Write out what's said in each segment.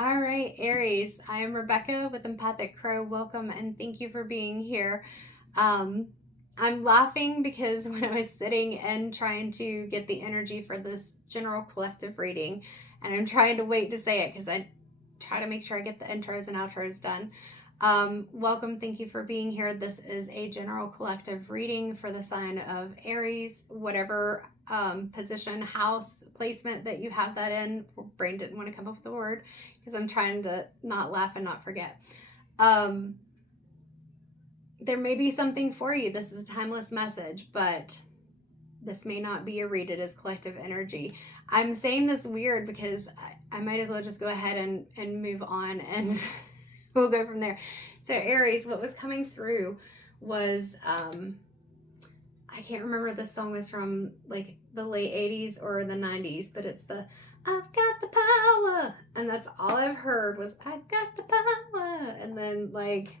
All right, Aries. I am Rebecca with Empathic Crow. Welcome and thank you for being here. Um, I'm laughing because when I was sitting and trying to get the energy for this general collective reading, and I'm trying to wait to say it because I try to make sure I get the intros and outros done. Welcome. Thank you for being here. This is a general collective reading for the sign of Aries, whatever position, house, placement that you have that in. Brain didn't want to come up with the word because I'm trying to not laugh and not forget. There may be something for you. This is a timeless message, but this may not be a read. It is collective energy. I'm saying this weird because I might as well just go ahead and move on and we'll go from there. So Aries, what was coming through was, I can't remember if the song was from like the late 80s or the 90s, but it's the I've got the power. And that's all I've heard was I've got the power. And then like,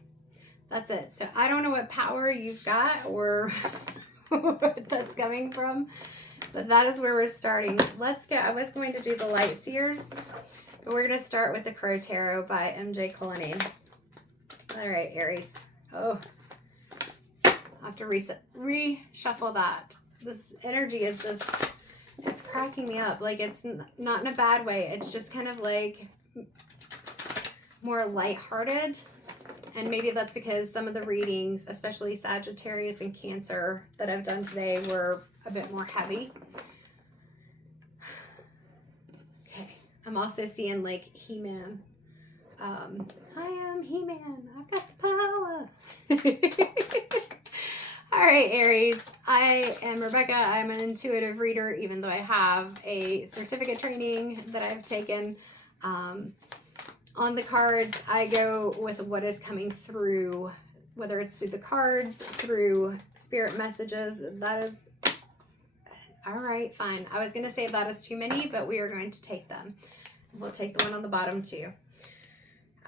that's it. So I don't know what power you've got or what that's coming from, but that is where we're starting. Let's go. I was going to do the Light Seers, but we're going to start with the Crow Tarot by MJ Cullinane. All right, Aries. Oh, I have to reshuffle that. This energy is just, it's cracking me up. Like it's not in a bad way. It's just kind of like more lighthearted. And maybe that's because some of the readings, especially Sagittarius and Cancer that I've done today, were a bit more heavy. Okay. I'm also seeing like He-Man. I am He-Man. I've got the power. All right, Aries. I am Rebecca. I'm an intuitive reader, even though I have a certificate training that I've taken. On the cards, I go with what is coming through, whether it's through the cards, through spirit messages. That is, all right, fine. I was going to say that is too many, but we are going to take them. We'll take the one on the bottom too.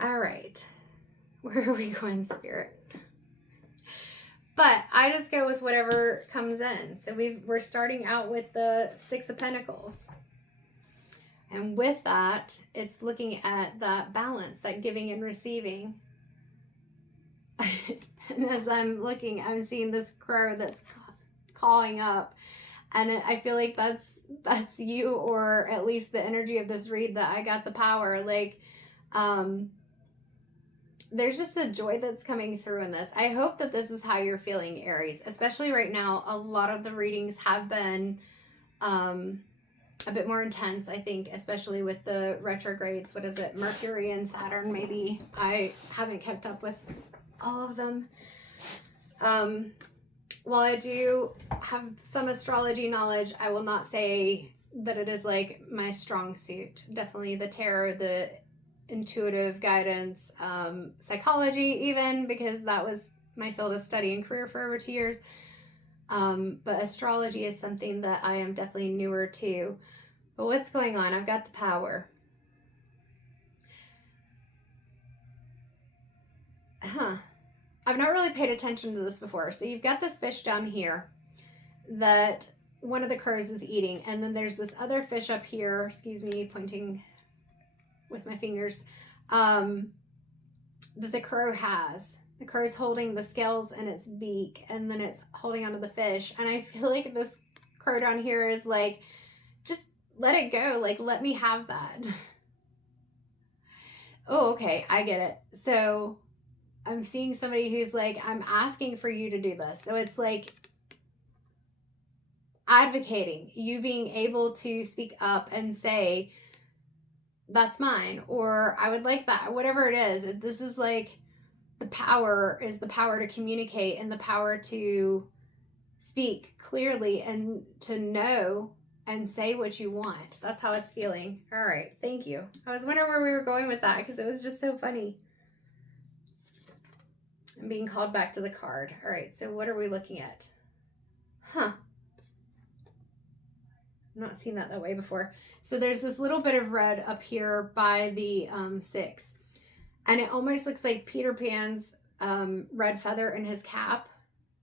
All right. Where are we going, Spirit? But I just go with whatever comes in. So we're starting out with the Six of Pentacles. And with that, it's looking at that balance, that giving and receiving. And as I'm looking, I'm seeing this crow that's calling up. And I feel like that's you, or at least the energy of this read, that I got the power. Like, there's just a joy that's coming through in this. I hope that this is how you're feeling, Aries, especially right now. A lot of the readings have been a bit more intense, I think, especially with the retrogrades. What is it? Mercury and Saturn, maybe. I haven't kept up with all of them. While I do have some astrology knowledge, I will not say that it is like my strong suit. Definitely the tarot, the intuitive guidance, psychology even, because that was my field of study and career for over 2 years. But astrology is something that I am definitely newer to. But what's going on? I've got the power. I've not really paid attention to this before. So you've got this fish down here that one of the crows is eating. And then there's this other fish up here, excuse me, pointing with my fingers, that the crow has. The crow's holding the scales in its beak, and then it's holding onto the fish. And I feel like this crow down here is like, just let it go. Like, let me have that. Oh, okay. I get it. So I'm seeing somebody who's like, I'm asking for you to do this. So it's like advocating, you being able to speak up and say, that's mine, or I would like that, whatever it is. This is like, the power is the power to communicate and the power to speak clearly and to know and say what you want. That's how it's feeling. All right. Thank you. I was wondering where we were going with that because it was just so funny. I'm being called back to the card. All right. So what are we looking at? Huh. I've not seen that way before. So there's this little bit of red up here by the 6. And it almost looks like Peter Pan's red feather in his cap.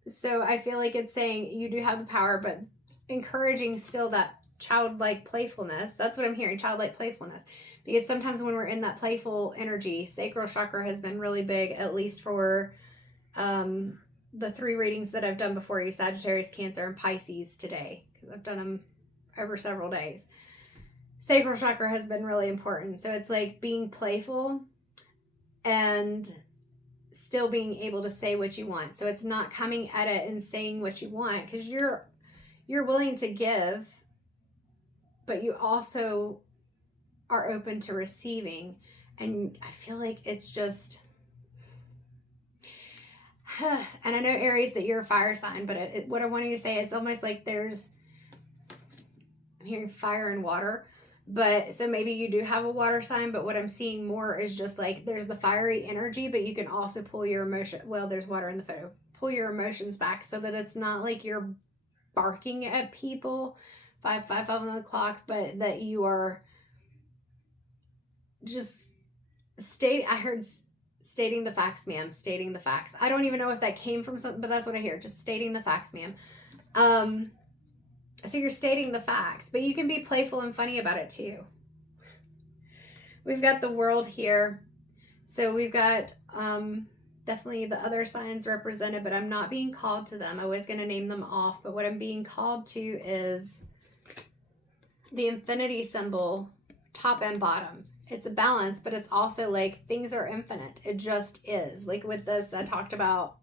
So I feel like it's saying you do have the power, but encouraging still that childlike playfulness. That's what I'm hearing, childlike playfulness. Because sometimes when we're in that playful energy, sacral chakra has been really big, at least for the 3 readings that I've done before you, Sagittarius, Cancer, and Pisces today, because I've done them over several days. Sacral chakra has been really important. So it's like being playful and still being able to say what you want. So it's not coming at it and saying what you want, because you're willing to give, but you also are open to receiving. And I feel like it's just, and I know Aries that you're a fire sign, but what I wanted to say, it's almost like I'm hearing fire and water, but so maybe you do have a water sign, but what I'm seeing more is just like there's the fiery energy, but you can also pull your emotion. Well, there's water in the photo. Pull your emotions back so that it's not like you're barking at people 5 on the clock, but that you are just I heard stating the facts, ma'am. Stating the facts. I don't even know if that came from something, but that's what I hear. Just stating the facts, ma'am. So you're stating the facts, but you can be playful and funny about it too. We've got the World here. So we've got definitely the other signs represented, but I'm not being called to them. I was going to name them off, but what I'm being called to is the infinity symbol, top and bottom. It's a balance, but it's also like things are infinite. It just is. Like with this, I talked about,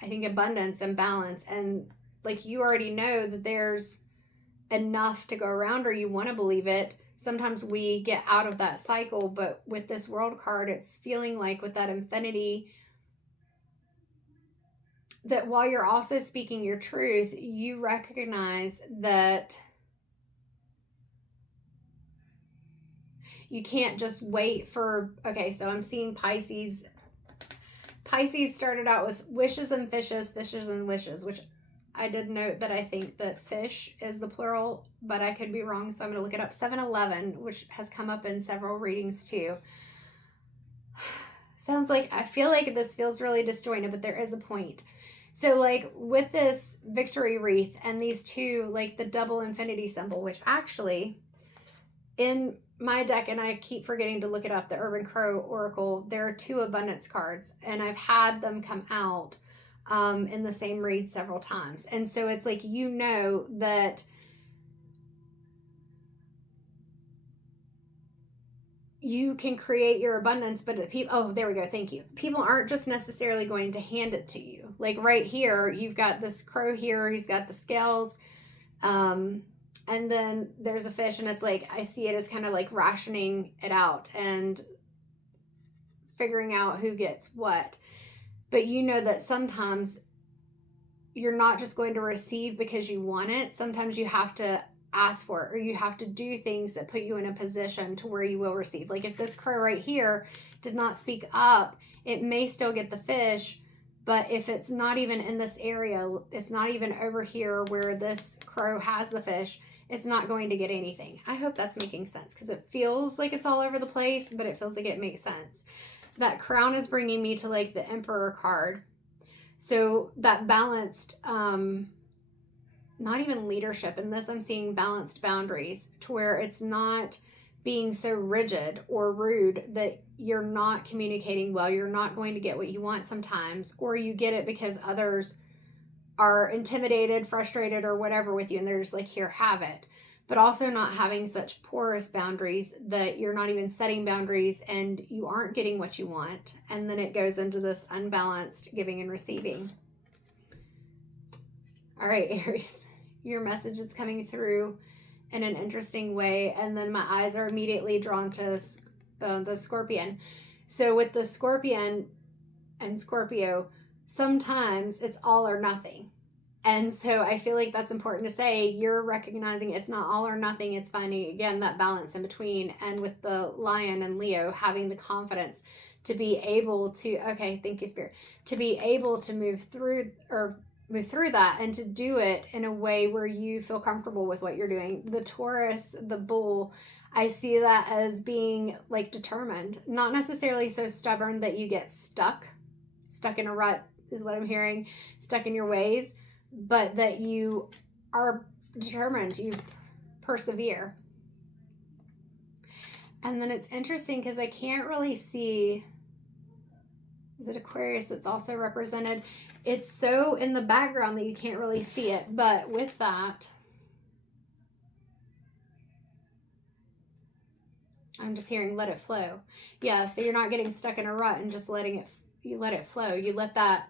I think, abundance and balance, and like you already know that there's enough to go around, or you want to believe it. Sometimes we get out of that cycle, but with this World card, it's feeling like with that infinity, that while you're also speaking your truth, you recognize that you can't just wait for, okay, so I'm seeing Pisces. Pisces started out with wishes and fishes, fishes and wishes, which I did note that I think that fish is the plural, but I could be wrong, so I'm going to look it up. 7-Eleven, which has come up in several readings too. Sounds like, I feel like this feels really disjointed, but there is a point. So like with this victory wreath and these two, like the double infinity symbol, which actually in my deck, and I keep forgetting to look it up, the Urban Crow Oracle, there are 2 abundance cards, and I've had them come out in the same read several times. And so it's like, you know that you can create your abundance, but the people, oh, there we go. Thank you. People aren't just necessarily going to hand it to you. Like right here, you've got this crow here. He's got the scales. And then there's a fish, and it's like, I see it as kind of like rationing it out and figuring out who gets what. But you know that sometimes you're not just going to receive because you want it. Sometimes you have to ask for it, or you have to do things that put you in a position to where you will receive. Like if this crow right here did not speak up, it may still get the fish, but if it's not even in this area, it's not even over here where this crow has the fish, it's not going to get anything. I hope that's making sense, because it feels like it's all over the place, but it feels like it makes sense. That crown is bringing me to like the Emperor card. So that balanced, not even leadership. In this, I'm seeing balanced boundaries, to where it's not being so rigid or rude that you're not communicating well. You're not going to get what you want sometimes, or you get it because others are intimidated, frustrated, or whatever with you, and they're just like, here, have it. But also not having such porous boundaries that you're not even setting boundaries and you aren't getting what you want. And then it goes into this unbalanced giving and receiving. All right, Aries, your message is coming through in an interesting way. And then my eyes are immediately drawn to the Scorpion. So with the Scorpion and Scorpio, sometimes it's all or nothing. And so I feel like that's important to say. You're recognizing it's not all or nothing. It's finding, again, that balance in between. And with the Lion and Leo, having the confidence to be able to, okay, thank you, Spirit, to be able to move through that and to do it in a way where you feel comfortable with what you're doing. The Taurus, the bull, I see that as being like determined, not necessarily so stubborn that you get stuck in a rut is what I'm hearing, stuck in your ways, but that you are determined, you persevere. And then it's interesting because I can't really see, is it Aquarius that's also represented? It's so in the background that you can't really see it. But with that, I'm just hearing let it flow. Yeah, so you're not getting stuck in a rut and just letting it, you let it flow. You let that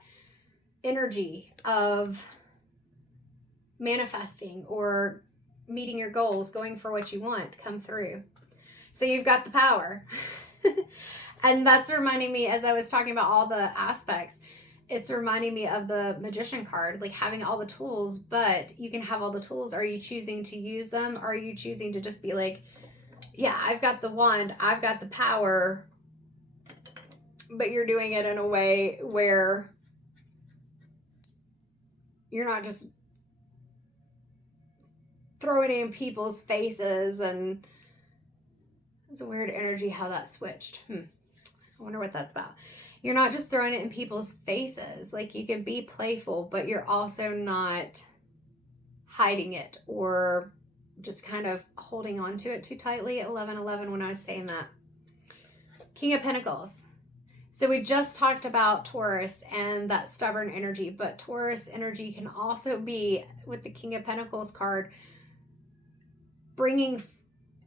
energy of manifesting or meeting your goals, going for what you want, come through. So you've got the power. And that's reminding me, as I was talking about all the aspects, it's reminding me of the Magician card, like having all the tools, but you can have all the tools. Are you choosing to use them? Are you choosing to just be like, yeah, I've got the wand, I've got the power, but you're doing it in a way where you're not just throwing it in people's faces. And it's a weird energy how that switched. I wonder what that's about. You're not just throwing it in people's faces. Like, you can be playful, but you're also not hiding it or just kind of holding on to it too tightly. 11:11 when I was saying that. King of Pentacles. So we just talked about Taurus and that stubborn energy, but Taurus energy can also be, with the King of Pentacles card, bringing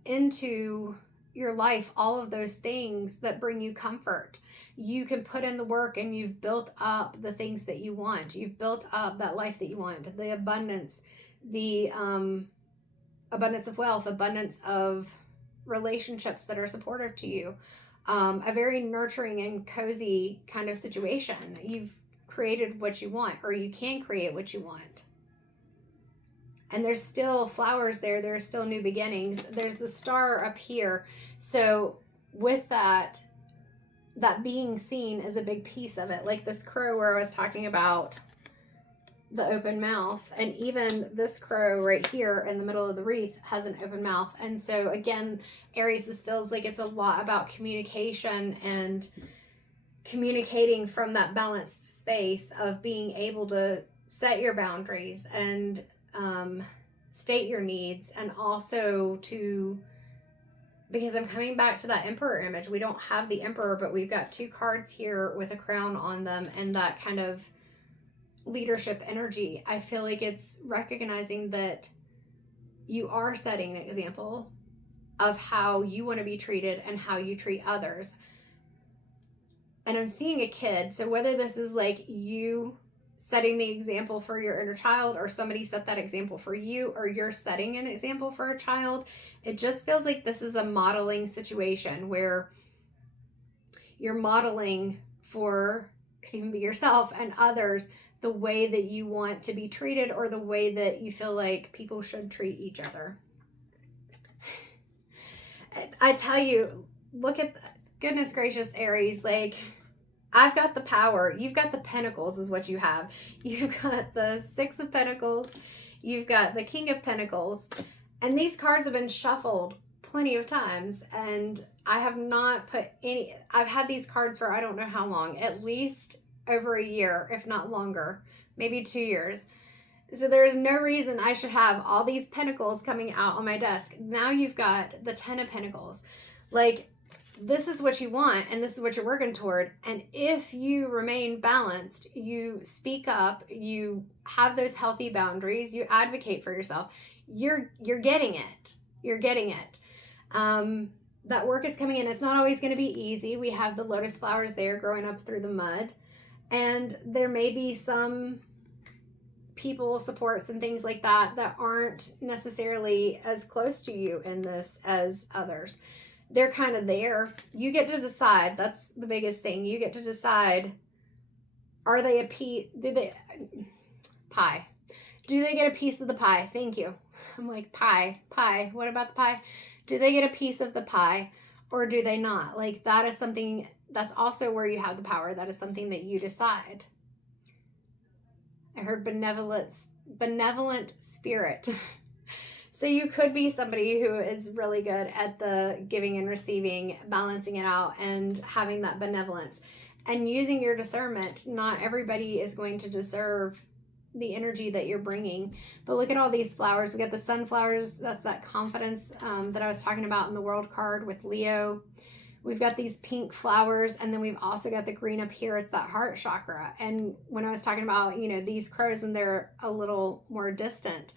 into your life all of those things that bring you comfort. You can put in the work and you've built up the things that you want. You've built up that life that you want, the abundance, the abundance of wealth, abundance of relationships that are supportive to you, a very nurturing and cozy kind of situation. You've created what you want, or you can create what you want. And there's still flowers there. There's still new beginnings. There's the star up here. So with that being seen is a big piece of it. Like this crow where I was talking about the open mouth. And even this crow right here in the middle of the wreath has an open mouth. And so again, Aries, this feels like it's a lot about communication and communicating from that balanced space of being able to set your boundaries and state your needs, and also to, because I'm coming back to that Emperor image. We don't have the Emperor, but we've got two cards here with a crown on them and that kind of leadership energy. I feel like it's recognizing that you are setting an example of how you want to be treated and how you treat others. And I'm seeing a kid. So whether this is like you setting the example for your inner child, or somebody set that example for you, or you're setting an example for a child, it just feels like this is a modeling situation where you're modeling for, could even be yourself and others, the way that you want to be treated, or the way that you feel like people should treat each other. I tell you, look at, goodness gracious, Aries, like, I've got the power. You've got the Pentacles is what you have. You've got the Six of Pentacles. You've got the King of Pentacles. And these cards have been shuffled plenty of times. And I have not put any, I've had these cards for I don't know how long, at least over a year, if not longer, maybe 2 years. So there's no reason I should have all these Pentacles coming out on my desk. Now you've got the Ten of Pentacles. Like, this is what you want and this is what you're working toward. And if you remain balanced, you speak up, you have those healthy boundaries, you advocate for yourself, you're getting it. You're getting it. That work is coming in. It's not always going to be easy. We have the lotus flowers there growing up through the mud. And there may be some people supports and things like that that aren't necessarily as close to you in this as others. They're kind of there. You get to decide. That's the biggest thing. You get to decide, are they a piece? Pie. Do they get a piece of the pie? Thank you. I'm like, pie. What about the pie? Do they get a piece of the pie or do they not? Like, that is something, that's also where you have the power. That is something that you decide. I heard benevolent spirit. So you could be somebody who is really good at the giving and receiving, balancing it out, and having that benevolence and using your discernment. Not everybody is going to deserve the energy that you're bringing. But look at all these flowers. We got the sunflowers. That's that confidence that I was talking about in the world card with Leo. We've got these pink flowers, and then we've also got the green up here. It's that heart chakra. And when I was talking about, you know, these crows and they're a little more distant,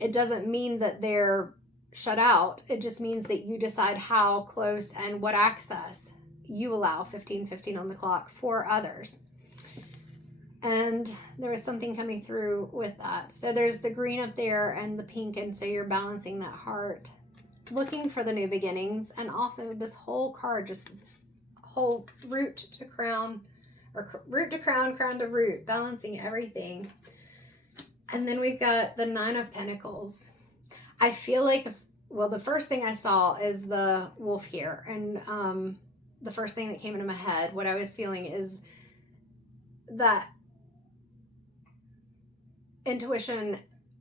it doesn't mean that they're shut out. It just means that you decide how close and what access you allow, 15:15 on the clock, for others. And there was something coming through with that. So there's the green up there and the pink, and so you're balancing that heart, looking for the new beginnings. And also this whole card, just whole root to crown, or root to crown, crown to root, balancing everything. And then we've got the 9 of Pentacles. I feel like, the first thing I saw is the wolf here. And the first thing that came into my head, what I was feeling is that intuition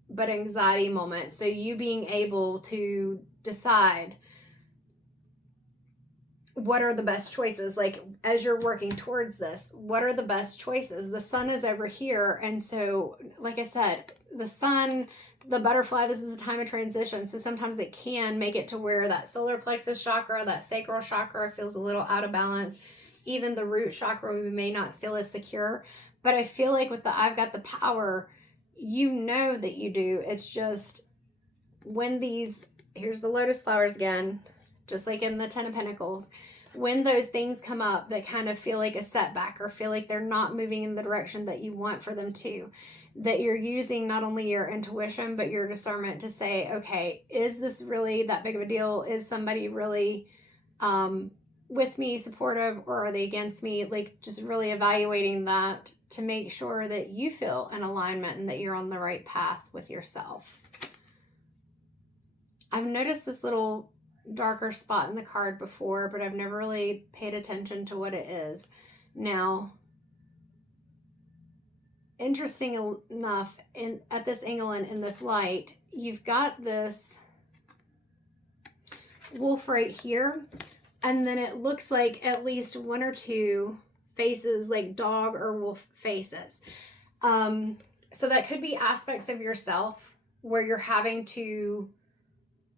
but anxiety moment. So you being able to decide what are the best choices, like as you're working towards this, what are the best choices? The sun is over here, and so like I said, the sun, the butterfly, this is a time of transition, so sometimes it can make it to where that solar plexus chakra, that sacral chakra feels a little out of balance. Even the root chakra, we may not feel as secure, but I feel like with the I've got the power, you know that you do. It's just when these, here's the lotus flowers again, just like in the 10 of Pentacles, when those things come up that kind of feel like a setback or feel like they're not moving in the direction that you want for them to, that you're using not only your intuition but your discernment to say, okay, is this really that big of a deal? Is somebody really with me, supportive, or are they against me? Like just really evaluating that to make sure that you feel in alignment and that you're on the right path with yourself. I've noticed this little darker spot in the card before, but I've never really paid attention to what it is. Now, interesting enough, at this angle and in this light, you've got this wolf right here, and then it looks like at least one or two faces, like dog or wolf faces. So that could be aspects of yourself where you're having to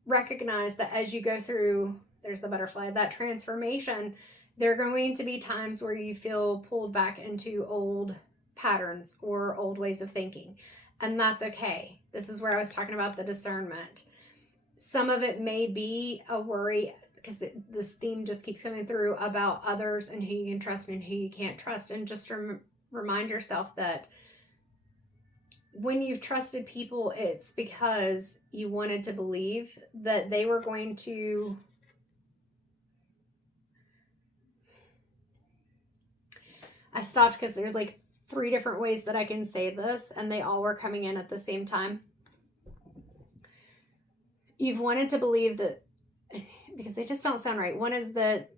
recognize that as you go through, there's the butterfly, that transformation, there are going to be times where you feel pulled back into old patterns or old ways of thinking. And that's okay. This is where I was talking about the discernment. Some of it may be a worry, because this theme just keeps coming through about others and who you can trust and who you can't trust. And just remind yourself that when you've trusted people, it's because you wanted to believe that they were going to I stopped because there's like 3 different ways that I can say this, and they all were coming in at the same time. You've wanted to believe that, because they just don't sound right. One is that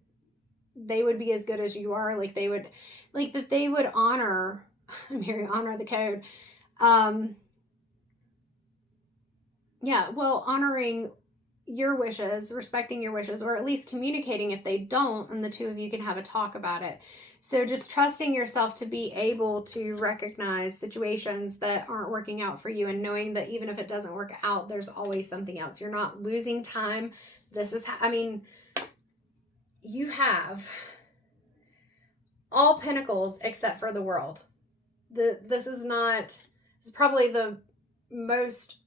they would be as good as you are, like they would, like that they would honor, I'm hearing honor the code. Yeah, well, honoring your wishes, respecting your wishes, or at least communicating if they don't, and the two of you can have a talk about it. So just trusting yourself to be able to recognize situations that aren't working out for you, and knowing that even if it doesn't work out, there's always something else. You're not losing time. This is, I mean, you have all pentacles except for the world. This is probably the most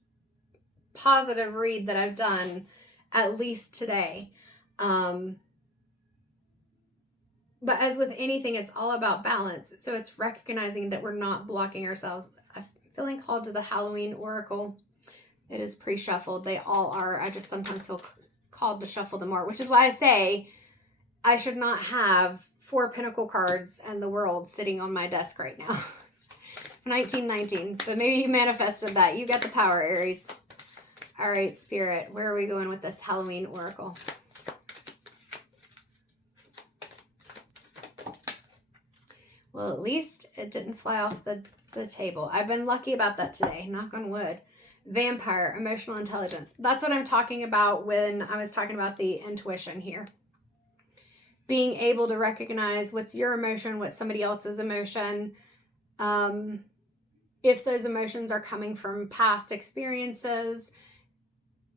positive read that I've done, at least today. But as with anything, it's all about balance. So it's recognizing that we're not blocking ourselves. I'm feeling called to the Halloween Oracle. It is pre-shuffled. They all are. I just sometimes feel called to shuffle them more, which is why I say I should not have 4 Pentacle cards and the world sitting on my desk right now. 1919. But maybe you manifested that. You got the power, Aries. All right, Spirit. Where are we going with this Halloween Oracle? Well, at least it didn't fly off the table. I've been lucky about that today. Knock on wood. Vampire, emotional intelligence. That's what I'm talking about when I was talking about the intuition here. Being able to recognize what's your emotion, what's somebody else's emotion. if those emotions are coming from past experiences,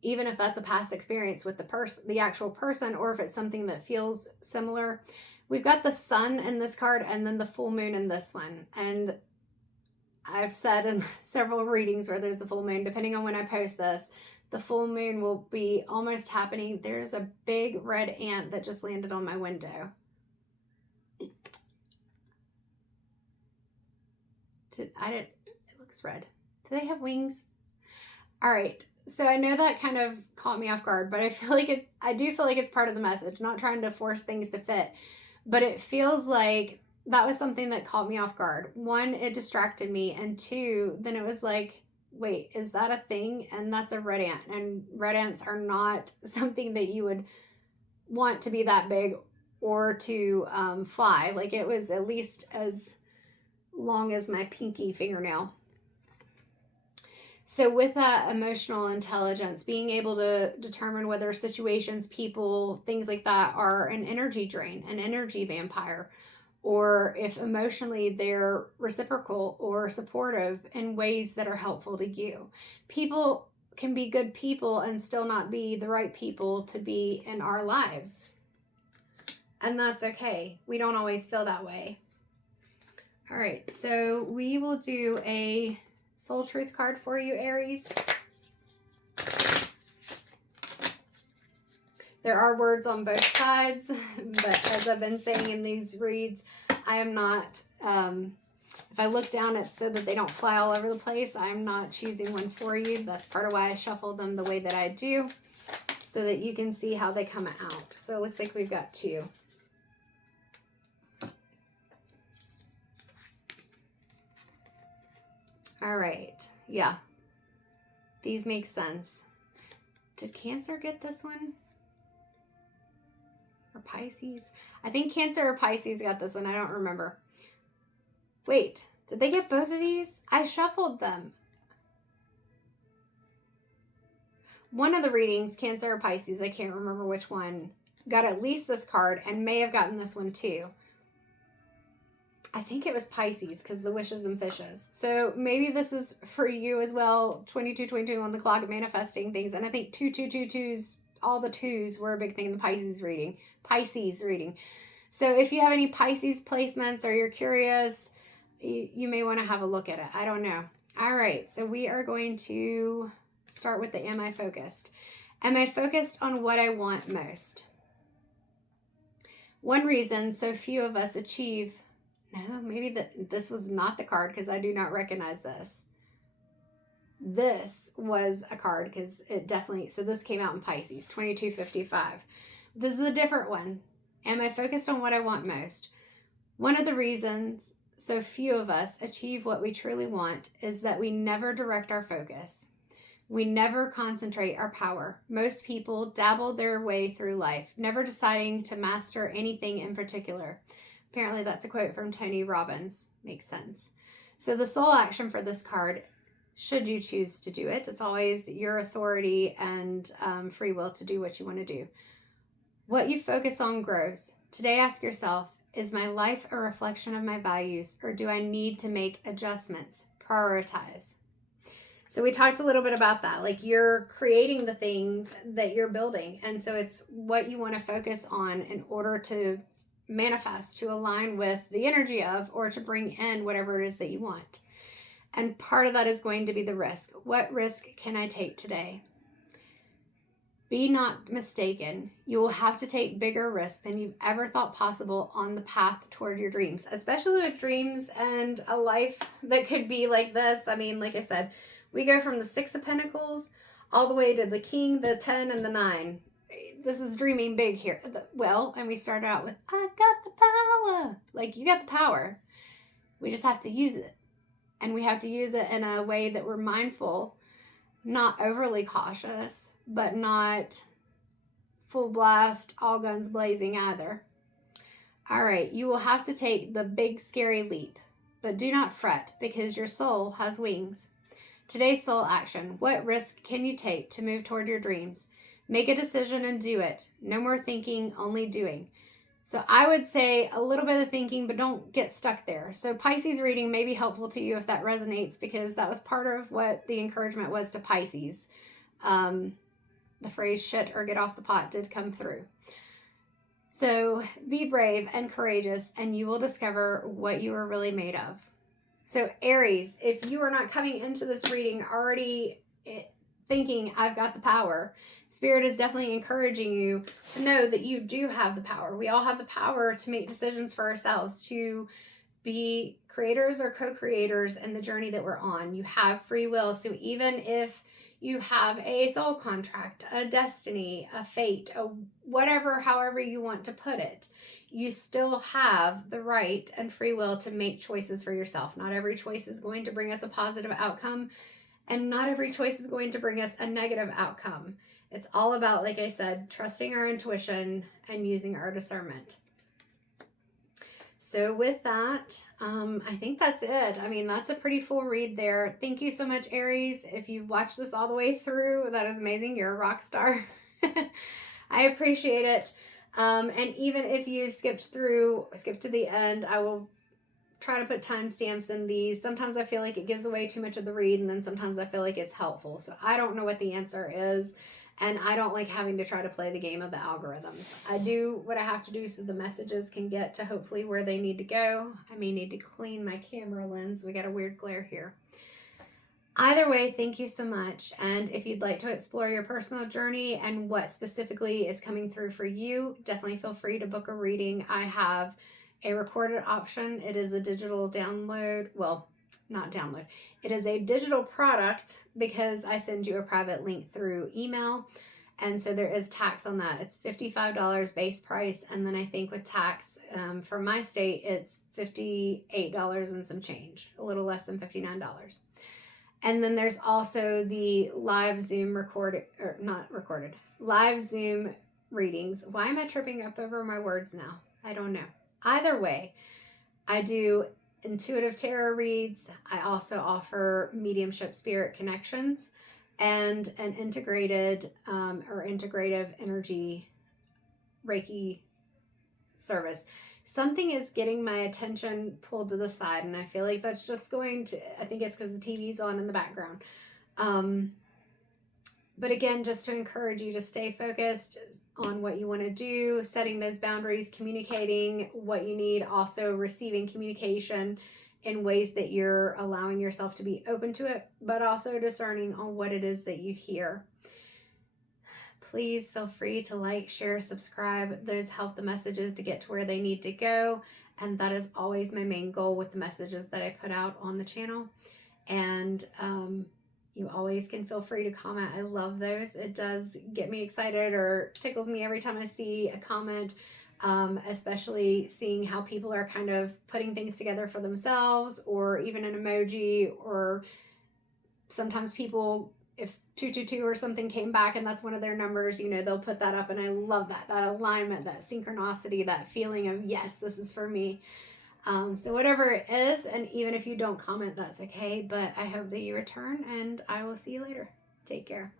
even if that's a past experience with the actual person, or if it's something that feels similar. We've got the sun in this card and then the full moon in this one. And I've said in several readings where there's a full moon, depending on when I post this, the full moon will be almost happening. There's a big red ant that just landed on my window. It looks red. Do they have wings? All right. So I know that kind of caught me off guard, but I do feel like it's part of the message, not trying to force things to fit, but it feels like that was something that caught me off guard. One, it distracted me, and two, then it was like, wait, is that a thing? And that's a red ant, and red ants are not something that you would want to be that big or to fly. Like, it was at least as long as my pinky fingernail. So with that emotional intelligence, being able to determine whether situations, people, things like that are an energy drain, an energy vampire, or if emotionally they're reciprocal or supportive in ways that are helpful to you. People can be good people and still not be the right people to be in our lives. And that's okay. We don't always feel that way. All right, so we will do a soul truth card for you, Aries. There are words on both sides, but as I've been saying in these reads, I am not, if I look down, it's so that they don't fly all over the place. I'm not choosing one for you. That's part of why I shuffle them the way that I do, so that you can see how they come out. So it looks like we've got two. All right. Yeah. These make sense. Did Cancer get this one? Or Pisces? I think Cancer or Pisces got this one. I don't remember. Wait. Did they get both of these? I shuffled them. One of the readings, Cancer or Pisces, I can't remember which one, got at least this card and may have gotten this one too. I think it was Pisces because the wishes and fishes. So maybe this is for you as well. 22 on the clock, manifesting things. And I think 2222s, all the twos were a big thing in the Pisces reading. So if you have any Pisces placements or you're curious, you may want to have a look at it. I don't know. All right. So we are going to start with the Am I Focused? Am I focused on what I want most? One reason so few of us achieve. No, maybe this was not the card because I do not recognize this. This was a card because it definitely, so this came out in Pisces, 2255. This is a different one. Am I focused on what I want most? One of the reasons so few of us achieve what we truly want is that we never direct our focus. We never concentrate our power. Most people dabble their way through life, never deciding to master anything in particular. Apparently that's a quote from Tony Robbins. Makes sense. So the soul action for this card, should you choose to do it, it's always your authority and free will to do what you want to do. What you focus on grows. Today ask yourself, is my life a reflection of my values, or do I need to make adjustments? Prioritize. So we talked a little bit about that. Like, you're creating the things that you're building. And so it's what you want to focus on in order to manifest, to align with the energy of, or to bring in whatever it is that you want. And part of that is going to be the risk. What risk can I take today? Be not mistaken. You will have to take bigger risks than you've ever thought possible on the path toward your dreams, especially with dreams and a life that could be like this. I mean, like I said, we go from the 6 of Pentacles all the way to the King, the 10, and the 9. This is dreaming big here. Well, and we started out with, I got the power. Like, you got the power. We just have to use it. And we have to use it in a way that we're mindful, not overly cautious, but not full blast, all guns blazing either. All right, you will have to take the big scary leap, but do not fret because your soul has wings. Today's soul action. What risk can you take to move toward your dreams? Make a decision and do it. No more thinking, only doing. So I would say a little bit of thinking, but don't get stuck there. So Pisces reading may be helpful to you if that resonates, because that was part of what the encouragement was to Pisces. The phrase shit or get off the pot did come through. So be brave and courageous, and you will discover what you are really made of. So Aries, if you are not coming into this reading already thinking I've got the power, Spirit is definitely encouraging you to know that you do have the power. We all have the power to make decisions for ourselves, to be creators or co-creators in the journey that we're on. You have free will. So even if you have a soul contract, a destiny, a fate, a whatever, however you want to put it, you still have the right and free will to make choices for yourself. Not every choice is going to bring us a positive outcome, and not every choice is going to bring us a negative outcome. It's all about, like I said, trusting our intuition and using our discernment. So with that, I think that's it. I mean, that's a pretty full read there. Thank you so much, Aries. If you've watched this all the way through, that is amazing. You're a rock star. I appreciate it. And even if you skipped to the end, I will try to put timestamps in these. Sometimes I feel like it gives away too much of the read, and then sometimes I feel like it's helpful. So I don't know what the answer is. And I don't like having to try to play the game of the algorithms. I do what I have to do so the messages can get to hopefully where they need to go. I may need to clean my camera lens. We got a weird glare here. Either way, thank you so much. And if you'd like to explore your personal journey and what specifically is coming through for you, definitely feel free to book a reading. I have a recorded option. It is a digital download. Well, not download. It is a digital product because I send you a private link through email. And so there is tax on that. It's $55 base price. And then I think with tax for my state, it's $58 and some change, a little less than $59. And then there's also the live Zoom live Zoom readings. Why am I tripping up over my words now? I don't know. Either way, I do intuitive tarot reads. I also offer mediumship spirit connections and an integrated or integrative energy Reiki service. Something is getting my attention pulled to the side, and I feel like that's just going to, I think it's because the TV's on in the background. But again, just to encourage you to stay focused on what you want to do, setting those boundaries, communicating what you need, also receiving communication in ways that you're allowing yourself to be open to it, but also discerning on what it is that you hear. Please feel free to like, share, subscribe. Those help the messages to get to where they need to go. And that is always my main goal with the messages that I put out on the channel. And you always can feel free to comment. I love those. It does get me excited or tickles me every time I see a comment, especially seeing how people are kind of putting things together for themselves, or even an emoji, or sometimes people, if 222 or something came back and that's one of their numbers, you know, they'll put that up, and I love that alignment, that synchronicity, that feeling of yes, this is for me. So whatever it is, and even if you don't comment, that's okay, but I hope that you return, and I will see you later. Take care.